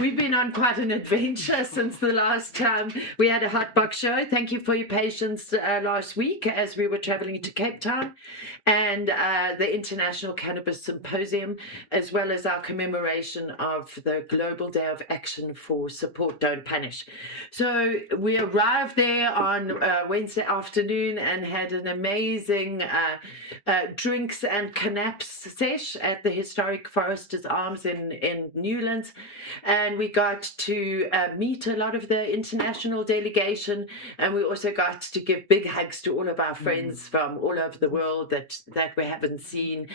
We've been on quite an adventure since the last time we had a hot box show. Thank you for your patience last week as we were traveling to Cape Town and the International Cannabis Symposium, as well as our commemoration of the Global Day of Action for Support, Don't Punish. So we arrived there on Wednesday afternoon and had an amazing drinks and canaps sesh at the historic Foresters Arms in Newlands. And we got to meet a lot of the international delegation, and we also got to give big hugs to all of our friends from all over the world that we haven't seen.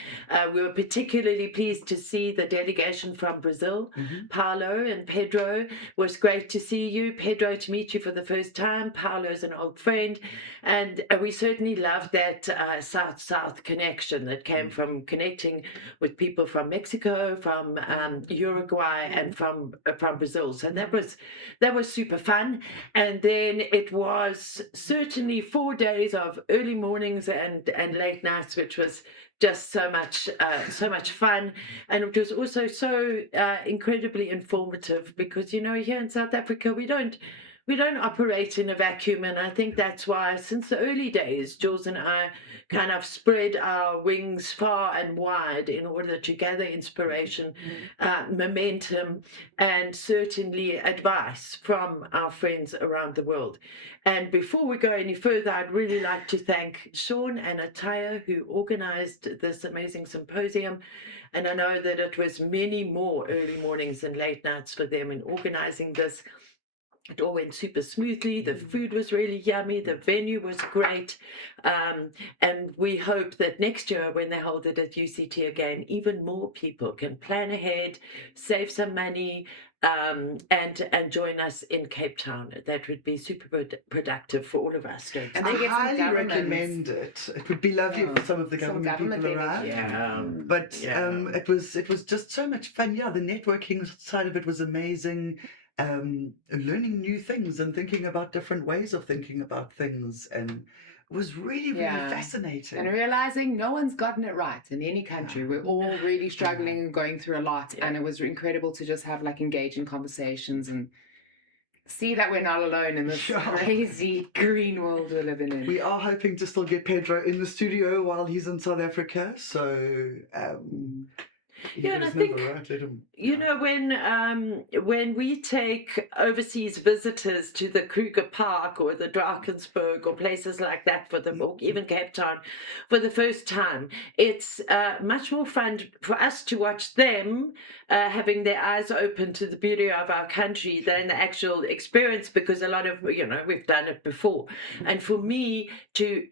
We were particularly pleased to see the delegation from Brazil, Paulo and Pedro. It was great to see you, Pedro, to meet you for the first time. Paulo's an old friend, and we certainly loved that South-South connection that came from connecting with people from Mexico, from Uruguay, and from Brazil. So that was super fun. And then it was certainly 4 days of early mornings and late nights, which was just so much fun. And it was also so incredibly informative because, here in South Africa, we don't operate in a vacuum, and I think that's why since the early days, Jules and I kind of spread our wings far and wide in order to gather inspiration, momentum, and certainly advice from our friends around the world. And before we go any further, I'd really like to thank Sean and Ataya, who organized this amazing symposium. And I know that it was many more early mornings and late nights for them in organizing this. It all went super smoothly. The food was really yummy. The venue was great. And we hope that next year, when they hold it at UCT again, even more people can plan ahead, save some money, and join us in Cape Town. That would be super productive for all of us. And I highly recommend it. It would be lovely for some of the government people around. Yeah. But it was just so much fun. Yeah, the networking side of it was amazing. Learning new things and thinking about different ways of thinking about things, and it was really fascinating. And realizing no one's gotten it right in any country. We're all really struggling and going through a lot, and it was incredible to just have engaging conversations and see that we're not alone in this crazy green world we're living in. We are hoping to still get Pedro in the studio while he's in South Africa, so and I think when we take overseas visitors to the Kruger Park or the Drakensberg or places like that or even Cape Town for the first time, it's much more fun for us to watch them having their eyes open to the beauty of our country than the actual experience, because a lot of we've done it before. And for me to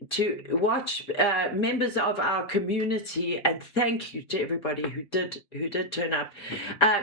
watch members of our community, and thank you to everybody who did turn up,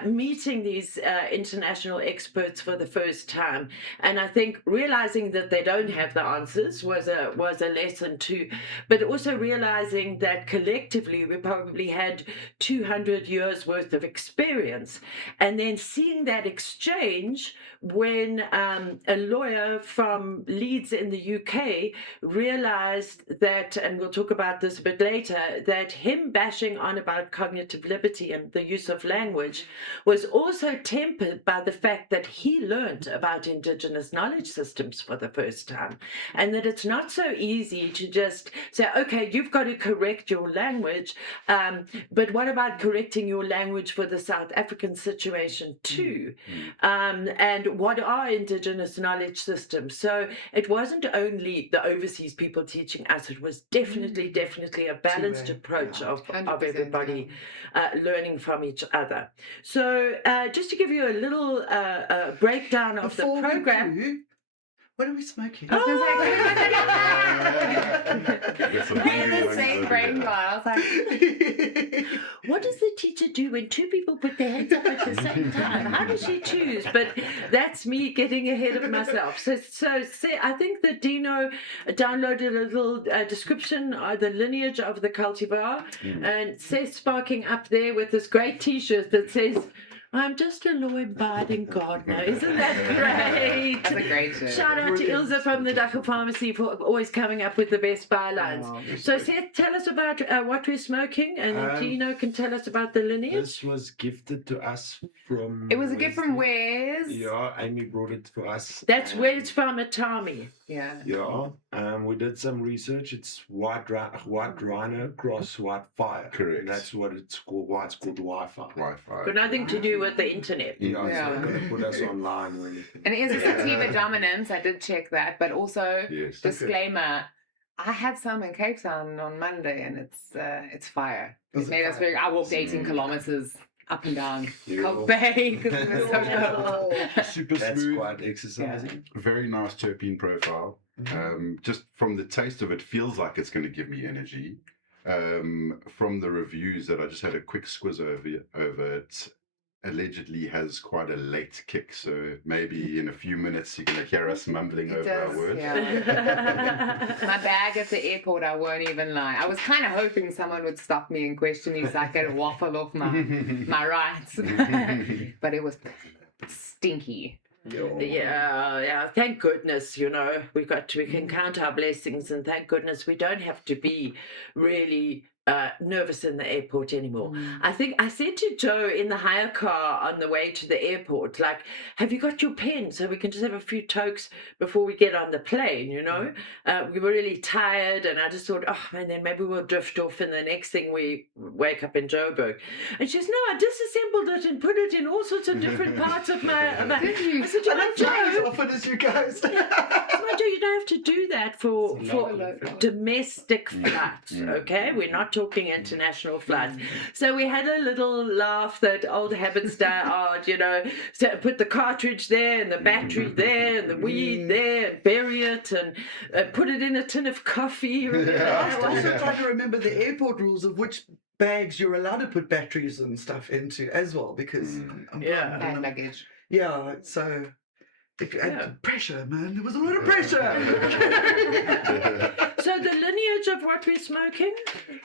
meeting these international experts for the first time. And I think realizing that they don't have the answers was a lesson too, but also realizing that collectively we probably had 200 years worth of experience. And then seeing that exchange when a lawyer from Leeds in the UK realized that, and we'll talk about this a bit later, that him bashing on about cognitive liberty and the use of language was also tempered by the fact that he learned about Indigenous knowledge systems for the first time, and that it's not so easy to just say, okay, you've got to correct your language, but what about correcting your language for the South African situation too? And what are Indigenous knowledge systems? So it wasn't only the overseas people teaching us, it was definitely a balanced approach of everybody learning from each other. So just to give you a little breakdown of the program. What are we smoking? I was the same brain bar. I was like, what does the teacher do when two people put their hands up at the same time? How does she choose? But that's me getting ahead of myself. So I think that Dino downloaded a little description of the lineage of the cultivar, and Seth sparking up there with this great T-shirt that says, I'm just a law-abiding gardener. Isn't that great? That's a great show. Shout out to Ilse from the Ducker Pharmacy for always coming up with the best bylines. Oh. So, Seth, tell us about what we're smoking, and Dino can tell us about the lineage. This was gifted to us from. It was a gift from Wesley. Wes. Yeah, Amy brought it for us. That's where it's from, Atami. Yeah. Yeah, we did some research. It's white rhino cross white fire. Correct. And that's what it's called. Why it's called Wi-Fi. Wi-Fi. Got nothing to do with the internet. Yeah, Yeah. it's not going to put us online or anything. And it is a sativa dominance. I did check that, but also Yes. disclaimer. I had some in Cape Town on Monday, and it's fire. Was It it made us fire? very. I walked 18 kilometers up and down Yeah. Coke Bay because it was so cold. Super That's smooth. quite exercising. Very nice terpene profile. Just from the taste of it, feels like it's going to give me energy. From the reviews that I just had a quick squiz over it, allegedly has quite a late kick. So maybe in a few minutes you're going to hear us mumbling It over does, our words. yeah. My bag at the airport, I won't even lie. I was kind of hoping someone would stop me and question me so I could waffle off my rights. But it was stinky. Yeah. Thank goodness, we can count our blessings, and thank goodness we don't have to be really nervous in the airport anymore. I think I said to Joe in the hire car on the way to the airport, like, have you got your pen so we can just have a few tokes before we get on the plane, we were really tired, and I just thought, and then maybe we'll drift off, and the next thing we wake up in Joburg. And she says, no, I disassembled it and put it in all sorts of different parts of my... Did you? I said, I don't fly as Joe, often as you guys. Joe, you don't have to do that for It's a lot of flight. domestic flights, okay? We're not talking international flights. So we had a little laugh that old habits die hard, so put the cartridge there and the battery there and the weed there and bury it and put it in a tin of coffee. I was also trying to remember the airport rules of which bags you're allowed to put batteries and stuff into as well, because I'm Yeah. Hand luggage. yeah, so pressure, man. There was a lot of pressure. So the lineage of what we're smoking?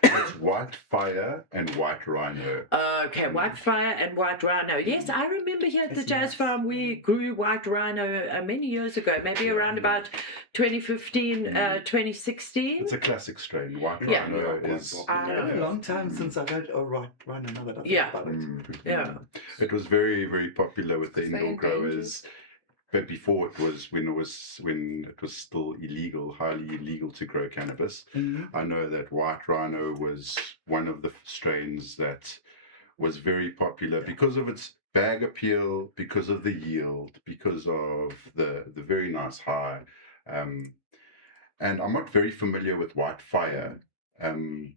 It's white fire and white rhino. Okay, white fire and white rhino. Yes, I remember here at the That's Jazz nice. Farm we grew white rhino many years ago, maybe around about 2015, 2016. It's a classic strain. White Yeah. rhino Yeah, is. quite A long time since I've had right now that I think Yeah. about it. Yeah. It was very, very popular with the Is they indoor endangered? growers. But before it was when it was still illegal, highly illegal to grow cannabis. I know that white rhino was one of the strains that was very popular because of its bag appeal, because of the yield, because of the very nice high. And I'm not very familiar with white fire.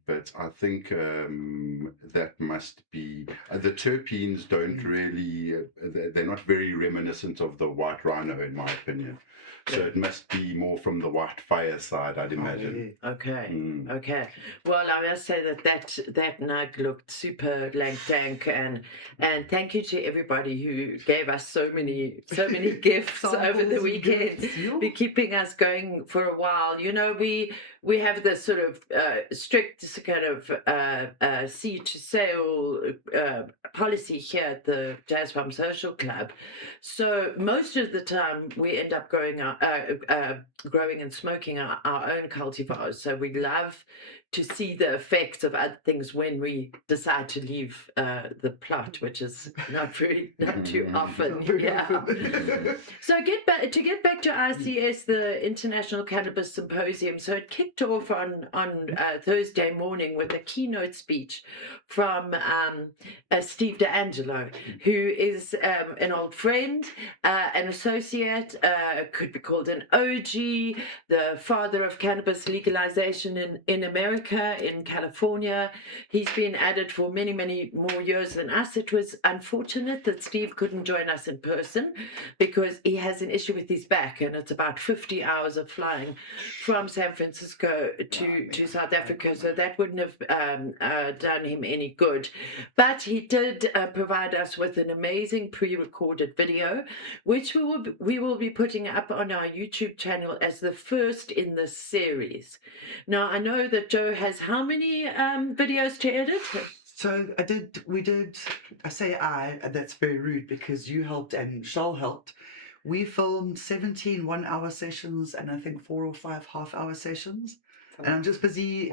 But I think that must be the terpenes don't really they're not very reminiscent of the white rhino in my opinion. So it must be more from the white fire side, I'd imagine. Okay. Mm. Okay. Well, I must say that nug looked super lank dank, and thank you to everybody who gave us so many gifts over the weekend. Be keeping us going for a while. We have this sort of strict kind of seed to sale policy here at the Jazz Farm Social Club. So most of the time we end up growing and smoking our own cultivars. So we love to see the effects of other things when we decide to leave the plot, which is not too often. So to get back to ICS, the International Cannabis Symposium. So it kicked off on Thursday morning with a keynote speech from Steve D'Angelo, who is an old friend, an associate, could be called an OG, the father of cannabis legalization in America, in California. He's been at it for many, many more years than us. It was unfortunate that Steve couldn't join us in person because he has an issue with his back, and it's about 50 hours of flying from San Francisco to South Africa, so that wouldn't have done him any good. But he did provide us with an amazing pre-recorded video, which we will be putting up on our YouTube channel as the first in the series. Now, I know that Joe has how many videos to edit? So I say and that's very rude because you helped and Charles helped. We filmed 17 1-hour sessions and I think 4 or 5 half-hour sessions. And I'm just busy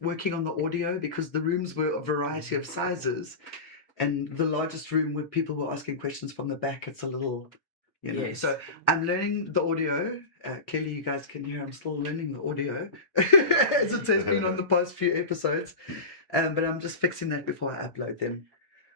working on the audio because the rooms were a variety of sizes. And the largest room where people were asking questions from the back, it's a little, Yes. So I'm learning the audio. Clearly, you guys can hear I'm still learning the audio as it has been on the past few episodes. But I'm just fixing that before I upload them.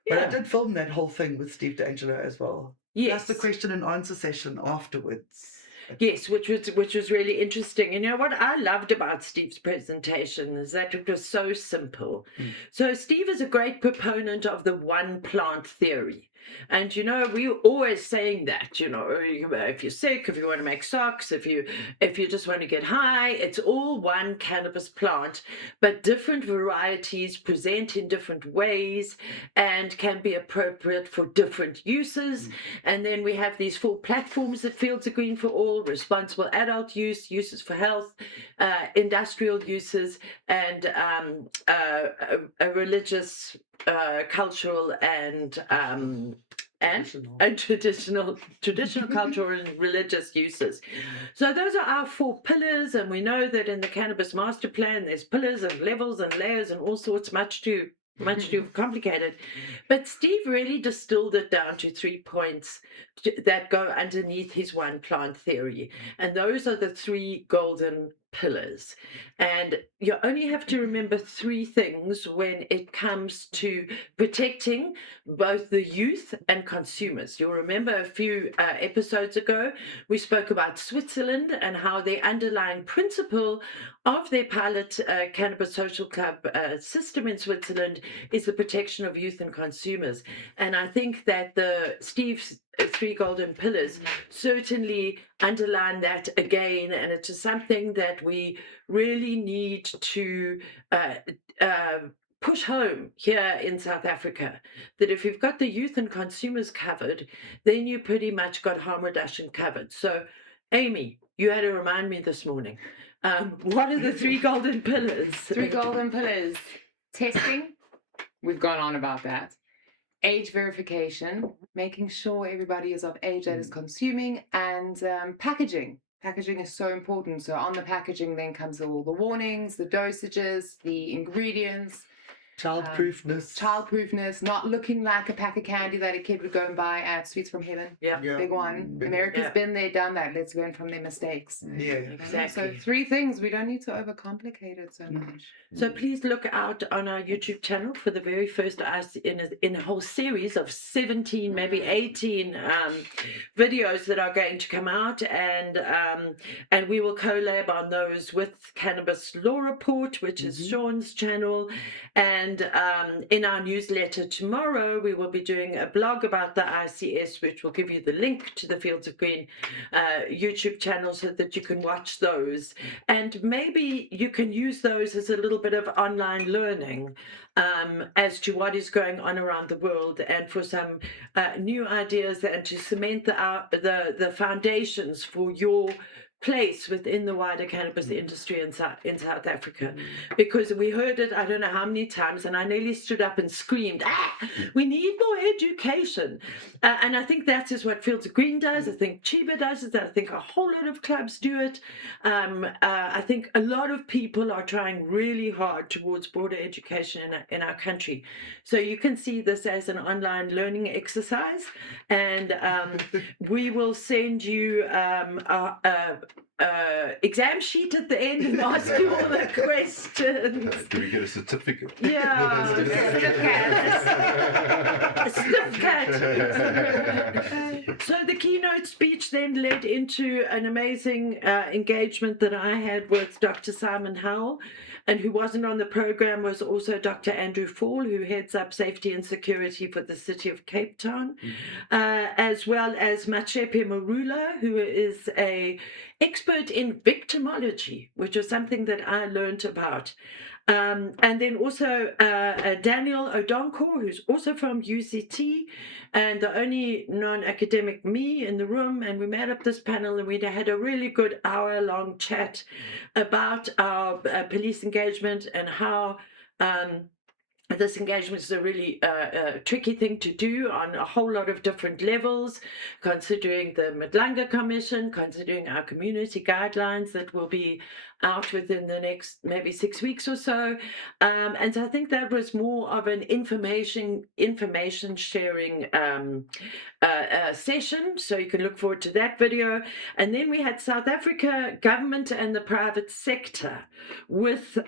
But I Yeah. did film that whole thing with Steve D'Angelo as well. Yes. Plus the question and answer session afterwards. Yes, which was really interesting. And you know what I loved about Steve's presentation is that it was so simple. So Steve is a great proponent of the one plant theory. And we're always saying that, if you're sick, if you want to make socks, if you just want to get high, it's all one cannabis plant, but different varieties present in different ways and can be appropriate for different uses. And then we have these 4 platforms that Fields of Green for All: responsible adult use, uses for health, industrial uses, and a religious, cultural, and traditional cultural and religious uses. So those are our 4 pillars, and we know that in the cannabis master plan there's pillars and levels and layers and all sorts, much too complicated. But Steve really distilled it down to 3 points that go underneath his one plant theory. And those are the 3 golden pillars. And you only have to remember 3 things when it comes to protecting both the youth and consumers. You'll remember a few episodes ago, we spoke about Switzerland and how the underlying principle of their pilot cannabis social club system in Switzerland is the protection of youth and consumers. And I think that Steve's 3 golden pillars certainly underline that again, and it's just something that we really need to push home here in South Africa, that if you've got the youth and consumers covered, then you pretty much got harm reduction covered. So Amy, you had to remind me this morning, what are the 3 golden pillars? 3 golden pillars. Testing, we've gone on about that. Age verification, making sure everybody is of age that is consuming, and packaging. Packaging is so important. So on the packaging then comes all the warnings, the dosages, the ingredients. Childproofness, not looking like a pack of candy that a kid would go and buy at Sweets from Heaven. Yeah. Big one. America's been there, done that. Let's learn from their mistakes. Yeah, exactly. So 3 things. We don't need to overcomplicate it so much. So please look out on our YouTube channel for the very first in a whole series of 17, maybe 18 videos that are going to come out, and we will collab on those with Cannabis Law Report, which is Sean's channel, and in our newsletter tomorrow we will be doing a blog about the ICS, which will give you the link to the Fields of Green YouTube channel so that you can watch those, and maybe you can use those as a little bit of online learning as to what is going on around the world, and for some new ideas, and to cement the foundations for your place within the wider cannabis industry in South Africa. Because we heard it, I don't know how many times, and I nearly stood up and screamed, we need more education. And I think that is what Fields of Green does. I think Chiba does it. I think a whole lot of clubs do it. I think a lot of people are trying really hard towards broader education in our country. So you can see this as an online learning exercise, and we will send you exam sheet at the end and ask you all the questions. Do we get a certificate? Yeah, a certificate. So the keynote speech then led into an amazing engagement that I had with Dr. Simon Howell, and who wasn't on the program was also Dr. Andrew Fall, who heads up safety and security for the city of Cape Town, as well as Machepe Marula, who is a expert in victimology, which was something that I learned about. And then also Daniel Odonkor, who's also from UCT, and the only non-academic me in the room, and we made up this panel, and we had a really good hour-long chat about our police engagement and how this engagement is a really tricky thing to do on a whole lot of different levels, considering the Madlanga Commission, considering our community guidelines that will be out within the next maybe 6 weeks or so. And so I think that was more of an information sharing session. So you can look forward to that video. And then we had South Africa government and the private sector with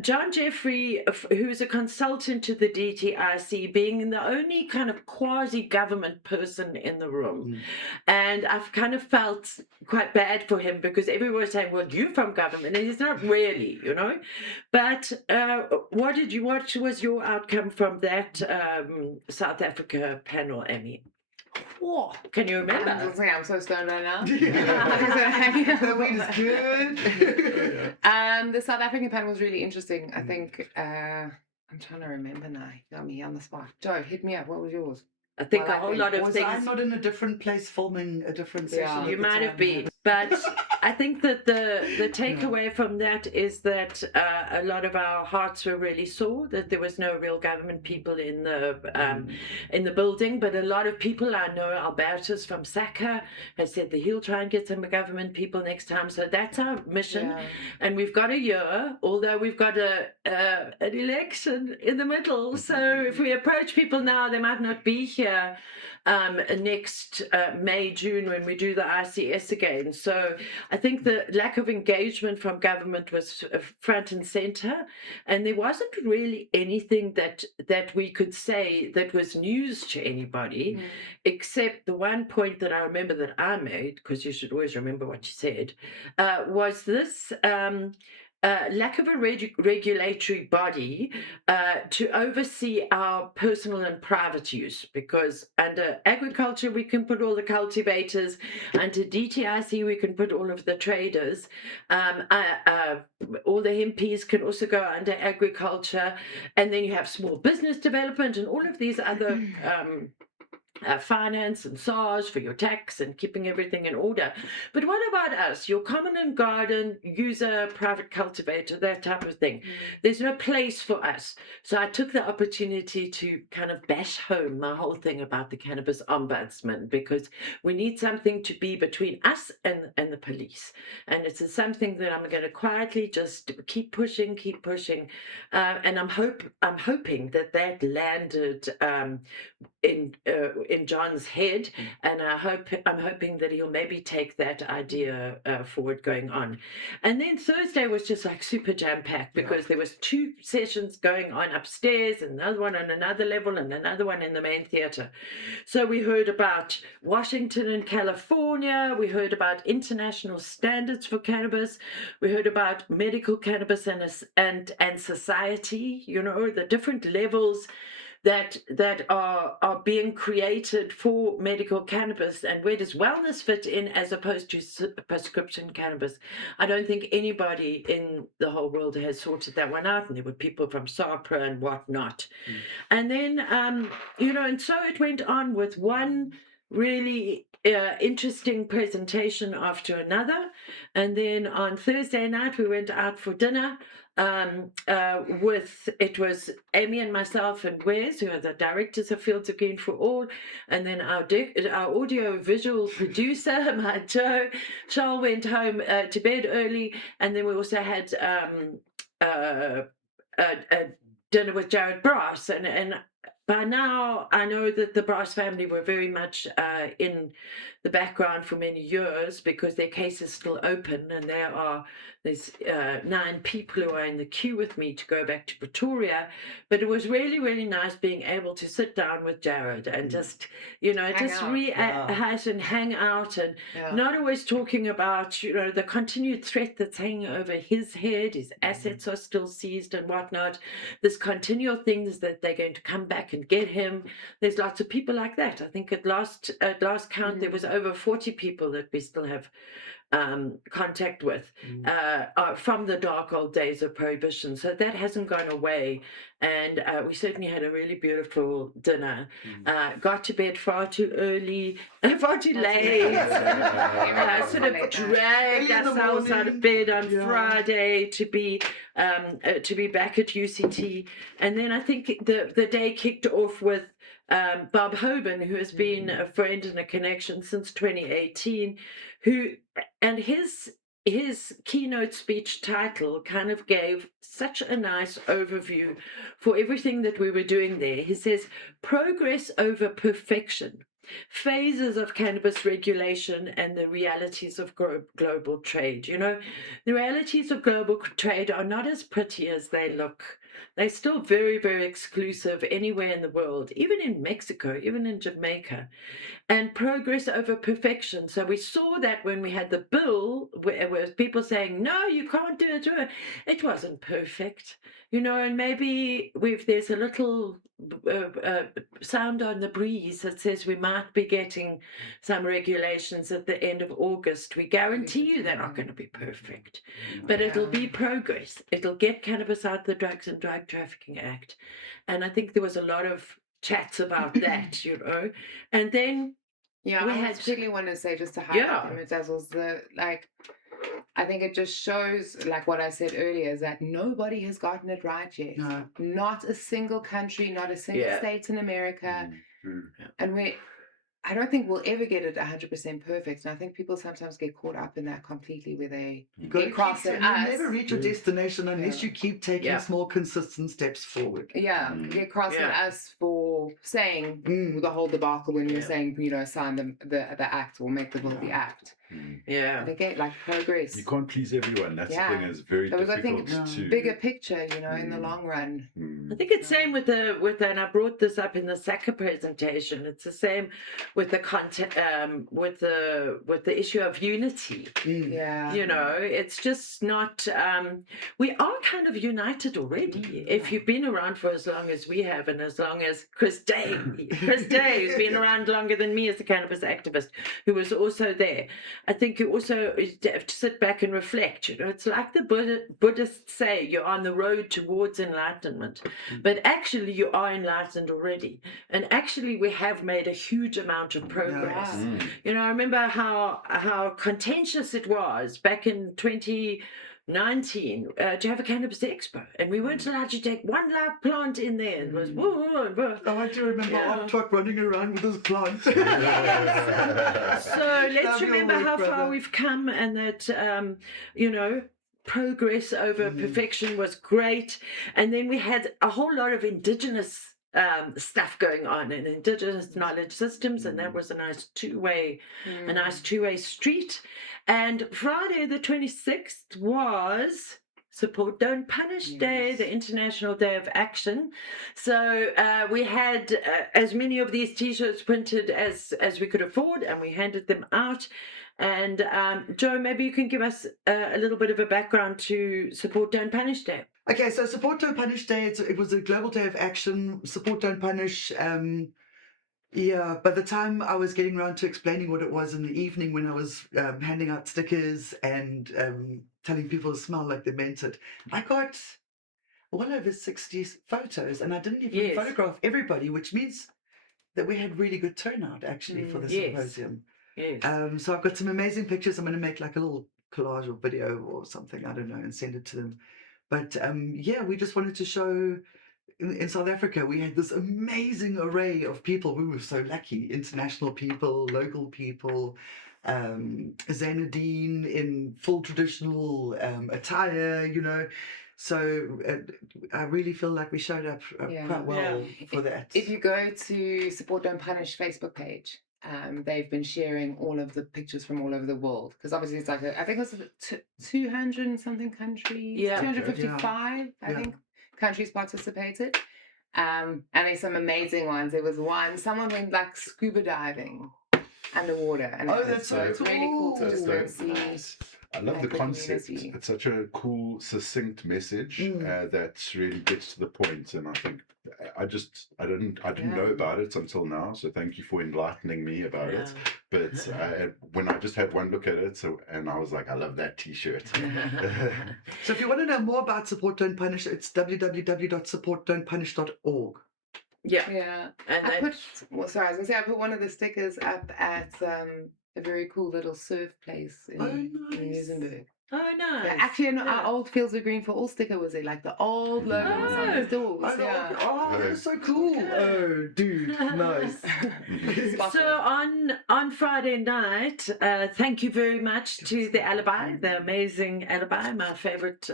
John Jeffrey, who's a consultant to the DTIC, being the only kind of quasi-government person in the room. And I've kind of felt quite bad for him because everyone was saying, well, you're from government. And he's not really, you know. But what was your outcome from that South Africa panel, Amy? Oh, can you remember? I'm so stoned right now. The weed is good. The South African panel was really interesting. I think I'm trying to remember now. You got me on the spot. Joe, hit me up. What was yours? I think a whole lot of Was things. I not in a different place filming a different session? Yeah. at You the might time? have been, but I think that the takeaway from that is that a lot of our hearts were really sore that there was no real government people in the building, but a lot of people, I know Albertus from SACA has said that he'll try and get some government people next time. So that's our mission, Yeah. and we've got a year, although we've got an election in the middle. So if we approach people now, they might not be here next May, June when we do the ICS again. So I think the lack of engagement from government was front and center, and there wasn't really anything that we could say that was news to anybody, except the one point that I remember that I made, because you should always remember what you said, was this lack of a regulatory body to oversee our personal and private use, because under agriculture we can put all the cultivators, under DTIC we can put all of the traders, all the hempies can also go under agriculture, and then you have small business development and all of these other finance and SARS for your tax and keeping everything in order. But what about us, your common and garden user, private cultivator, that type of thing? There's no place for us. So I took the opportunity to kind of bash home my whole thing about the cannabis ombudsman, because we need something to be between us and the police. And it's something that I'm going to quietly just keep pushing. And I'm hoping that landed in John's head, and I'm hoping that he'll maybe take that idea forward going on. And then Thursday was just like super jam-packed, because there was 2 sessions going on upstairs, and another one on another level, and another one in the main theater. So we heard about Washington and California, we heard about international standards for cannabis, we heard about medical cannabis and society, you know, the different levels that are being created for medical cannabis, and where does wellness fit in as opposed to prescription cannabis. I don't think anybody in the whole world has sorted that one out, and there were people from SAPRA and whatnot. And then you know, and so it went on with one really interesting presentation after another. And then on Thursday night we went out for dinner it was Amy and myself and Wes, who are the directors of Fields of Green for All, and then our audio visual producer, my Joe. Charles went home to bed early, and then we also had a dinner with Jared Brass, and by now I know that the Brass family were very much in the background for many years, because their case is still open, and there's 9 people who are in the queue with me to go back to Pretoria. But it was really, really nice being able to sit down with Jared and just, you know, rehash and hang out, and not always talking about, you know, the continued threat that's hanging over his head. His assets are still seized and whatnot. This continual things that they're going to come back and get him. There's lots of people like that. I think at last count there was over 40 people that we still have contact with from the dark old days of prohibition. So that hasn't gone away. And we certainly had a really beautiful dinner. Got to bed far too early, far too late. Sort of dragged Early in the ourselves out of morning. bed on Yeah. Friday to be back at UCT. And then I think the day kicked off with Bob Hoban, who has been a friend and a connection since 2018, and his keynote speech title kind of gave such a nice overview for everything that we were doing there. He says, "Progress over perfection, phases of cannabis regulation and the realities of global trade." You know, the realities of global trade are not as pretty as they look. They're still very, very exclusive anywhere in the world, even in Mexico, even in Jamaica. And progress over perfection. So we saw that when we had the bill, where people saying, no, you can't do it. It wasn't perfect, you know, and maybe there's a little sound on the breeze that says we might be getting some regulations at the end of August. We guarantee you they're not going to be perfect, but it'll be progress. It'll get cannabis out the Drugs and Drug Trafficking Act. And I think there was a lot of chats about that, you know. And then Yeah, we I had particularly want to say, just to highlight Yeah. them, Dazzles, I think it just shows, like what I said earlier, is that nobody has gotten it right yet. No. Not a single country, not a single Yeah. state in America. Mm. And I don't think we'll ever get it 100% perfect. And I think people sometimes get caught up in that completely, where they You gotta get cross keep- at You'll us. never reach your destination unless Yeah. you keep taking Yeah. small, consistent steps forward. Yeah, get cross at us for saying Mm. the whole debacle when you're Yeah. saying, you know, sign the act or make the bill the act. Yeah. They get like progress. You can't please everyone. That's Yeah. the thing. It's very So we've got to think difficult to bigger picture, you know, in the long run. I think it's same with and I brought this up in the SACA presentation. It's the same with the content, with the issue of unity. Yeah. You know, it's just not. We are kind of united already. If you've been around for as long as we have, and as long as Chris Day, who's been around longer than me as a cannabis activist, who was also there. I think you also have to sit back and reflect. You know, it's like the Buddhists say, you're on the road towards enlightenment, but actually you are enlightened already. And actually we have made a huge amount of progress. Yeah. You know, I remember how contentious it was back in 2019 to have a cannabis expo, and we weren't allowed to take one live plant in there. It was whoa, whoa, whoa. Oh, I do remember Optok running around with his plant. So let's Love your remember work, how far brother. we've come, and that you know, progress over perfection was great. And then we had a whole lot of indigenous stuff going on in indigenous knowledge systems, and that was a nice two-way street. And Friday the 26th was Support Don't Punish Day, the International Day of Action. So we had as many of these t-shirts printed as we could afford, and we handed them out. And Joe, maybe you can give us a little bit of a background to Support Don't Punish Day. Okay, so Support Don't Punish Day, it was a global day of action. Support Don't Punish. By the time I was getting around to explaining what it was in the evening, when I was handing out stickers and telling people to smell like they meant it, I got well over 60 photos, and I didn't even photograph everybody, which means that we had really good turnout actually for the symposium. Yes. So I've got some amazing pictures. I'm going to make like a little collage or video or something, I don't know, and send it to them. But we just wanted to show in South Africa, we had this amazing array of people. We were so lucky. International people, local people, Xanadine in full traditional attire, you know. So I really feel like we showed up quite well for that. If you go to Support Don't Punish Facebook page, they've been sharing all of the pictures from all over the world, because obviously it's like I think it was 200 and something countries, 255 I think countries participated, and there's some amazing ones. There was someone went like scuba diving underwater, and that's so it's really cool to just go and see. I love Like the the concept. community. It's such a cool, succinct message that really gets to the point. And I think I didn't know about it until now. So thank you for enlightening me about it. But when I just had one look at it, and I was like, I love that T-shirt. So if you want to know more about Support Don't Punish, it's www.supportdon'tpunish.org. Yeah. And I put I put one of the stickers up at a very cool little surf place in nice. Luxembourg. oh, nice. Actually, Yeah. our old Fields of Green for All sticker was there, like the old logo was on these doors. I know. Yeah. Oh, that's so cool. Oh, dude, nice. So on Friday night, thank you very much to the Alibi, the amazing Alibi, my favorite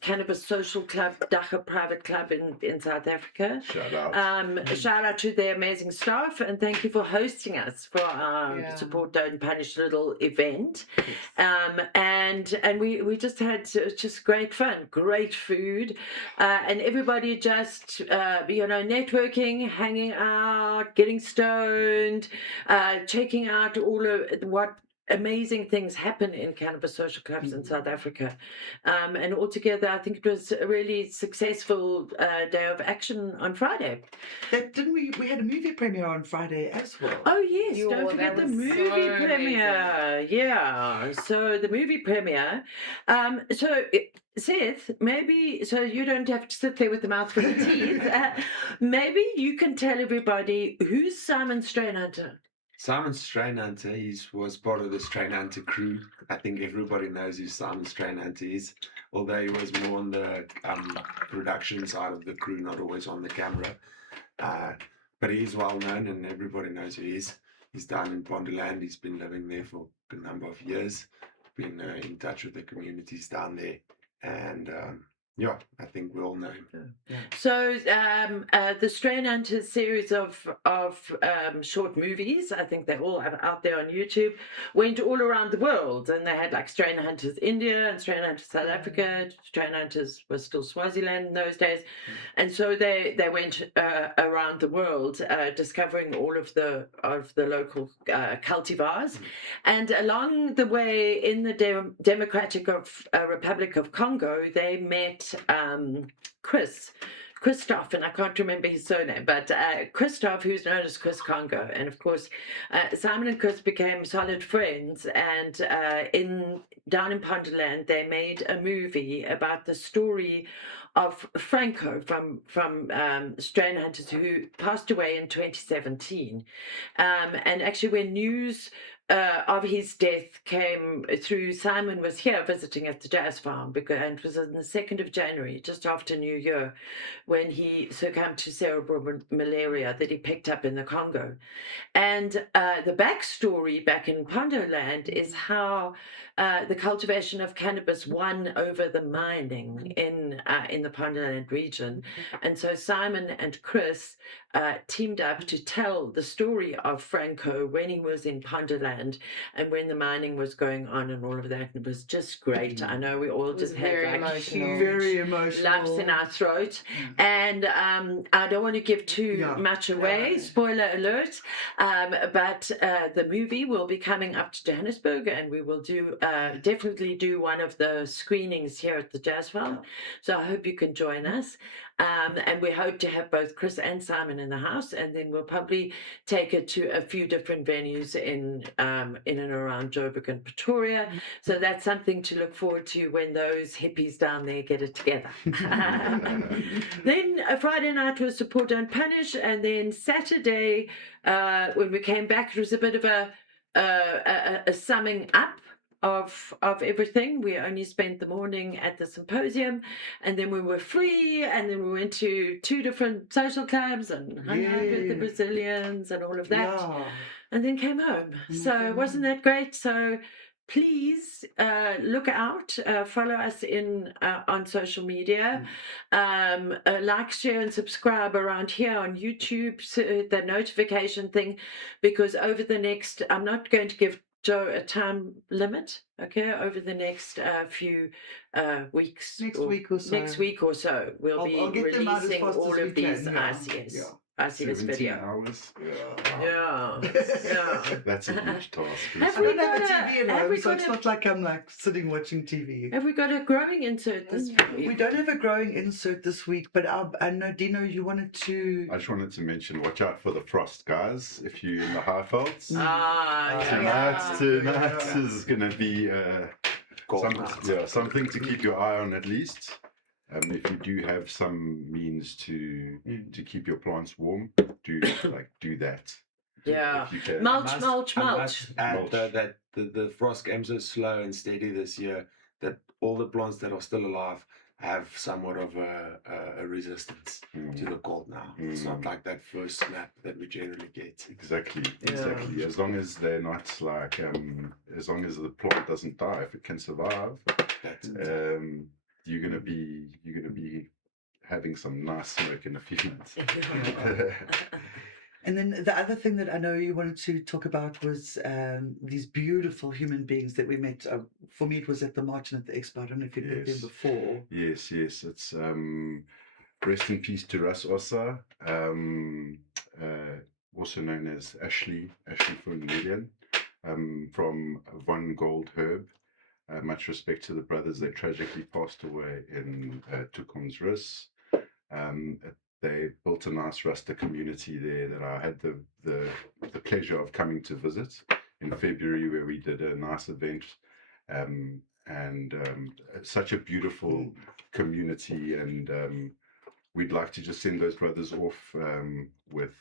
cannabis social club, Dacha private club in South Africa. Shout out. Shout out to the amazing staff, and thank you for hosting us for our Support Don't Punish little event. And we just had just great fun, great food, and everybody just networking, hanging out, getting stoned, checking out all of what amazing things happen in cannabis social clubs in South Africa. And altogether, I think it was a really successful day of action on Friday. We had a movie premiere on Friday as well. Oh, yes. Yo, Don't forget that the was movie so premiere. Yeah. So the movie premiere. Seth, maybe, so you don't have to sit there with the mouth full of teeth. Maybe you can tell everybody who's Simon Strainhunter. Simon Strainhunter, he was part of the Strainhunter crew. I think everybody knows who Simon Strainhunter is, although he was more on the production side of the crew, not always on the camera. But he is well known and everybody knows who he is. He's down in Ponderland. He's been living there for a number of years, been in touch with the communities down there. And I think we all know him. So the Strainhunters series of short movies, I think they're all out there on YouTube, went all around the world, and they had like Strainhunters India and Strainhunters South Africa. Strainhunters was still Swaziland in those days, and so they went around the world discovering all of the local cultivars, and along the way in the Democratic Republic of Congo, they met Christoph, and I can't remember his surname, but Christoph, who's known as Chris Congo. And of course, Simon and Chris became solid friends, and down in Ponderland, they made a movie about the story of Franco from Strainhunters, who passed away in 2017. And actually, when news of his death came through, Simon was here visiting at the Jazz Farm, and it was on the 2nd of January, just after New Year, when he succumbed to cerebral malaria that he picked up in the Congo. And the backstory back in Ponderland is how the cultivation of cannabis won over the mining in the Ponderland region. And so Simon and Chris teamed up to tell the story of Franco when he was in Ponderland and when the mining was going on and all of that. And it was just great. I know we all just had like very emotional lumps in our throat. And I don't want to give too much away, spoiler alert, but the movie will be coming up to Johannesburg, and we will definitely do one of the screenings here at the Jazz Farm. So I hope you can join us. And we hope to have both Chris and Simon in the house, and then we'll probably take it to a few different venues in and around Joburg and Pretoria. So that's something to look forward to when those hippies down there get it together. Then Friday night was Support Don't Punish, and then Saturday when we came back, it was a bit of a summing up of everything. We only spent the morning at the symposium, and then we were free, and then we went to 2 different social clubs and hung out with the Brazilians and all of that, and then came home. So wasn't that great? So please look out, follow us on social media, like, share and subscribe around here on YouTube, the notification thing, because over the next, I'm not going to give Joe a time limit, okay, over the next few weeks. Next week or so. Next week or so, we'll be get them out as releasing fast as all we of these can, ICS. ICS 17 video. hours. Yeah. Yeah. That's a huge task. Have I we don't have a got a- TV at have home, we so got it's a- not like I'm like sitting watching TV. Have we got a growing insert this We week? don't have a growing insert this week, but I know, Dino, you wanted to. I just wanted to mention, watch out for the frost, guys. If you're in the high felts, Ah, yeah. tonight is gonna be Cold night. something to keep your eye on at least. If you do have some means to keep your plants warm, do that. Yeah. If you can. Mulch, I mulch, mulch. must add Mulch. that the frost came so slow and steady this year that all the plants that are still alive have somewhat of a resistance to the cold now. It's not like that first snap that we generally get. Exactly. Yeah. As long as they're not like, as long as the plant doesn't die, if it can survive, That's it. you're gonna be having some nice smoke in a few months. And then the other thing that I know you wanted to talk about was these beautiful human beings that we met. For me, it was at the March and at the Expo. I don't know if you've been there Yes. before. Yes. It's rest in peace to Russ Ossa, also known as Ashley Funelian, from One Gold Herb. Much respect to the brothers. They tragically passed away in Tukum's Rus. They built a nice Rasta community there that I had the pleasure of coming to visit in February, where we did a nice event. Such a beautiful community, and we'd like to just send those brothers off with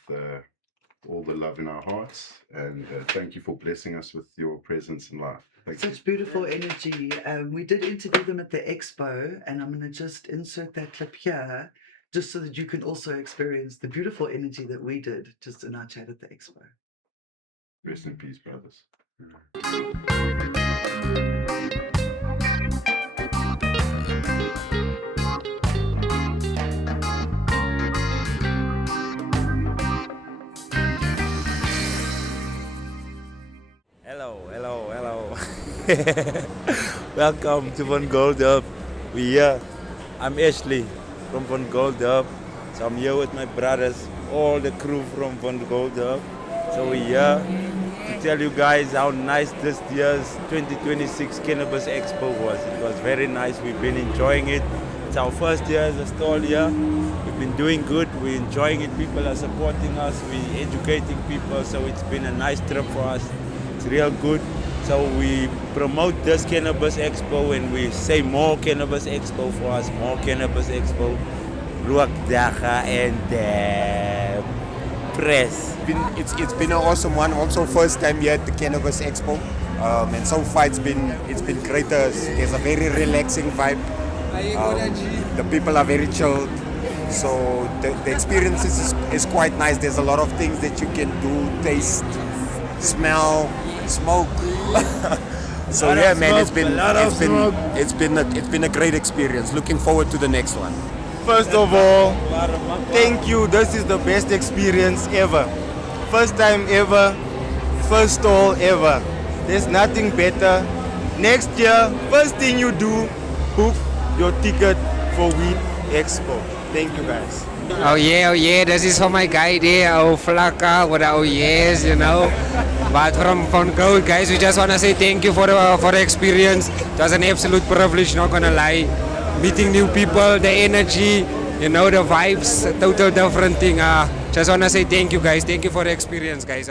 all the love in our hearts, and thank you for blessing us with your presence in life. Thank you. Such beautiful energy. We did interview them at the Expo, and I'm going to just insert that clip here, just so that you can also experience the beautiful energy that we did just in our chat at the Expo. Rest in peace, brothers. Hello. Welcome to Von Gold Up. We here. I'm Ashley from Von Gold Up. So I'm here with my brothers, all the crew from Von Gold Up. So we're here to tell you guys how nice this year's 2026 Cannabis Expo was. It was very nice. We've been enjoying it. It's our first year as a stall here. We've been doing good. We're enjoying it. People are supporting us. We're educating people. So it's been a nice trip for us. It's real good. So we promote this Cannabis Expo and we say more Cannabis Expo for us, more Cannabis Expo. Ruak Daga and press. It's been an awesome one. Also first time here at the Cannabis Expo. And so far it's been great. There's a very relaxing vibe. The people are very chilled. So the experience is quite nice. There's a lot of things that you can do, taste, smell, smoke. So yeah, man, it's been a great experience. Looking forward to the next one. First of all, thank you. This is the best experience ever. First time ever, first stall ever. There's nothing better. Next year, first thing you do, book your ticket for Weed Expo. Thank you guys. Oh yeah, this is for my guy there, oh Flaka, what oh yes, you know. But from Gold, guys, we just want to say thank you for the experience. It was an absolute privilege, not gonna lie. Meeting new people, the energy, you know, the vibes, a total different thing. Just want to say thank you guys. Thank you for the experience, guys.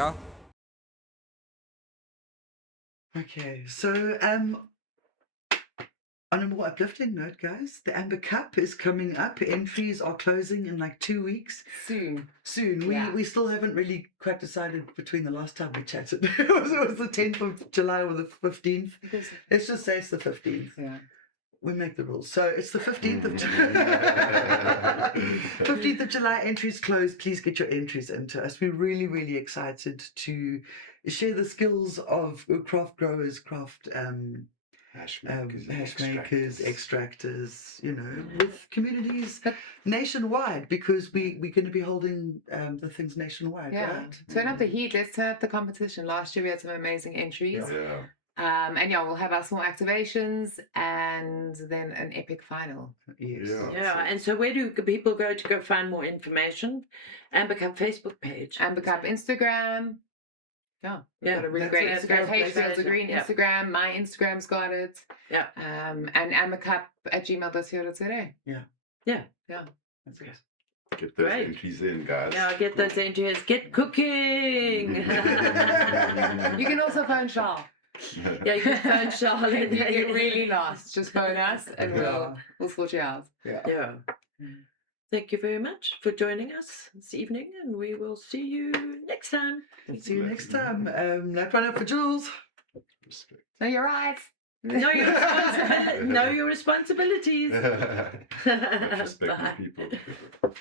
Okay, so on a more uplifting note, guys, the Amber Cup is coming up. Entries are closing in like 2 weeks. Soon. Soon. We still haven't really quite decided between the last time we chatted. it was the 10th of July or the 15th. Let's just say it's the 15th. Yeah. We make the rules. So it's the 15th of July. 15th of July, entries closed. Please get your entries into us. We're really, really excited to share the skills of craft growers, craft hash makers, extractors, you know, with communities nationwide, because we're going to be holding the things nationwide, Yeah. right? Turn up the heat. Let's turn up the competition. Last year we had some amazing entries. Yeah. And yeah, we'll have our small activations and then an epic final. Yes. Yeah. Yeah, and so where do people go find more information? Amber Cup Facebook page. Amber Cup Instagram. Yeah, we've got a really That's great it. Instagram page. That's Fields it. of Green Yeah. Instagram. My Instagram's got it. Yeah. And ambercup@gmail.co.za. Yeah. That's good. Get those Great. entries in, guys. Now get those entries. Get cooking. You can also phone Charles. Yeah, you can phone Charlotte. If you get really lost, just phone us and Yeah. we'll sort you out. Yeah. Yeah. Thank you very much for joining us this evening, and we will see you next time. See you next time. That one up for Jules. Respect. Know your rights. Know your responsibilities. Know your responsibilities. Respect Bye. the people.